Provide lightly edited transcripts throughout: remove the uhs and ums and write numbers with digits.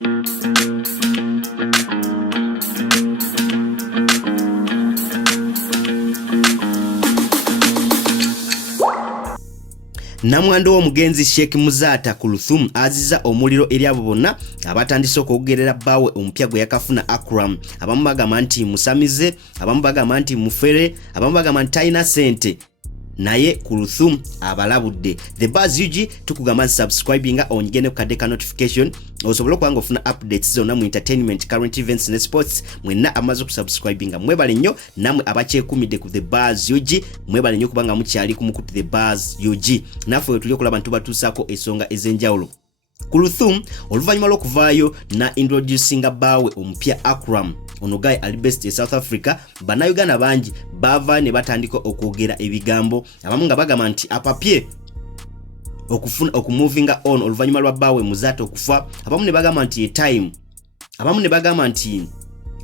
Namwando w'omugenzi Sheikh Muzata Kulthum aziza omuliro eri abo bonna abatandise okugerera bbawe omupya gwe yakafuna Akram. Abamu bagamba nti musamize, abamu bagamba nti mufere, abamu bagamba nti talina sente. Naye Kulthum abalabudde. The Buzz UG tukugamba subscribinga onyigene kukadeka notification osobola kwanga ofuna updates zonna mu entertainment, current events ne sports. Mwenna amaze kusubscribinga mwebale nnyo, namwe abakyekumidde ku The Buzz UG mwebale nnyo kubanga mukyali kumukutu The Buzz UG. Naffe tuli okulaba nti batuusaako ensonga ez'enjawulo. Kulthum oluvannyuma lw'okuvaayo na introducinga baawe omupya Akram ono guy ali best e South Africa, bannayuganda bangi bava ne batandika okwogera ebigambo, abamu nga bagamba nti apapye okufuna okumuvinga on oluvannyuma lwa baawe Muzata okufa, abamu ne bagamba nti time, abamu ne bagamba nti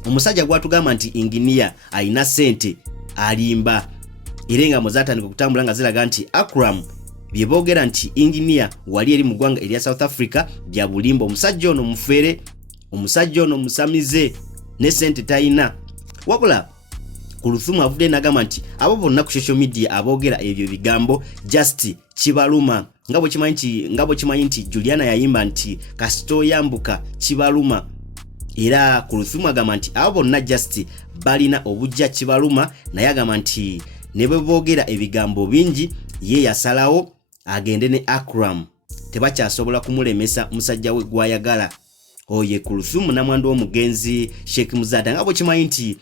omusajja gwatugamba nti engineer alina sente alimba, era nga Muzata atandika okutambula nga ziraga nti Akram byeboogera nti engineer wali eri mu ggwanga erya South Africa bya bulimba. Omusajja ono mufere, omusajja ono musamize ne sente talina. Wabula Kulthum avudde n'agamba nti abo bonna ku social media aboogera ebyo bigambo just kibaluma. Ngabo kimanyi nti Juliana yayimba nti kasito yambuka kibaluma. Era Kulthum agamba nti abo bonna just balina obujja kibaluma, naye agamba nti ne bwe boogera ebigambo bingi ye yasalawo agende ne Akram, tebakyasobola kumulemesa musajja we gwayagala. Oye Kulthum namwando w'omugenzi Sheikh Muzata ngabo kimanyi nti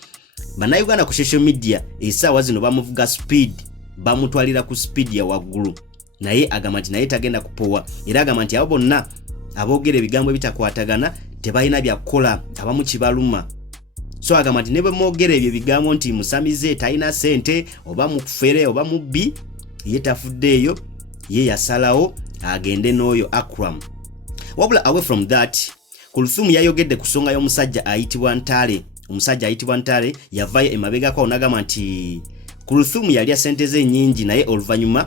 bannayuganda ku social media essaawa zino bamuvuga speed, bamutwalira ku speed ya waggulu, naye agamba nti naye tagenda kupowa. Era agamba nti abo bonna aboogera ebigambo ebitakwatagana tebalina byakukola, abamu kibaluma. So agamba nti ne bwe mwogera ebyo bigambo nti musamize talina sente oba mufere oba mubbi, ye tafuddeeyo, ye yasalawo agende n'oyo Akram. Wabula away from that, Kulthum yayogedde ku nsonga y'omusajja ayitibwa Ntale. Omusajja ayitibwa Ntale yavayo emabegako n'agamba nti Kulthum yalya sente ze nnyingi, naye oluvannyuma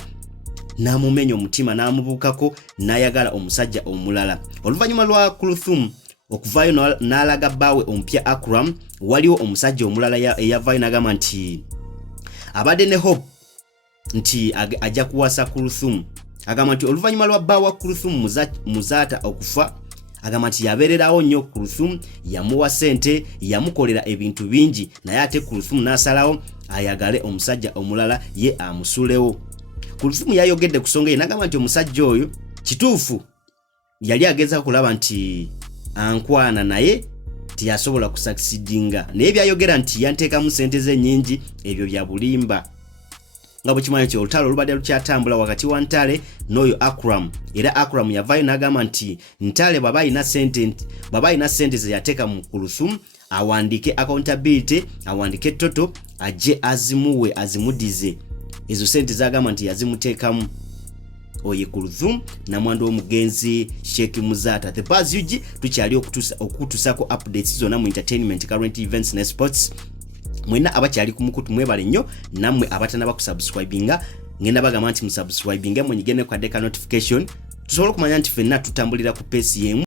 n'amumenya omutima n'amubuukako n'ayagala omusajja omulala. Oluvannyuma lwa Kulthum okuvaayo n'alaga bbaawe omupya Akram, waliwo omusajja omulala eyavaayo n'agamba nti abadde ne hope nti ajja kuwasa Kulthum. Agamba nti oluvannyuma lwa bbaawa Kulthum Muzata okufa, agamba nti yabeererawo nnyo Kulthum, yamuwa sente, yamukolera ebintu bingi, naye ate Kulthum n'asalawo ayagale omusajja omulala ye amusulewo. Kulthum yayogedde ku nsonga ye n'agamba nti omusajja oyo kituufu yali agezaako kulaba nti ankwana, naye tiyasobola kusucceedinga, naye byayogera nti yanteekamu sente ze nnyingi, ebyo bya bulimba. Nga bwe kimanyi nti olutalo olubadde lukyatambula wakati wa Ntale n'oyo Akram, era Akram yavaayo n'agamba nti Ntale bw'aba alina sente ze yateeka mu Kulthum awandiike accountability, awandiike toto ajje azimuwe, azimudize ezo sente z'agamba nti yazimuteekamu. Oye Kulthum namwando w'omugenzi Sheikh Muzata. The Buzz UG tukyali okutuusako updates zonna mu entertainment, current events ne sports. Mwenna abakyali kumukutu mwebale nnyo, nammwe abatana bakusubscribinga ngenda bagamba nti musubscribinge mwenyigene kukadeka notification tusobole okumanya nti ffenna tutambulira ku pace yemu.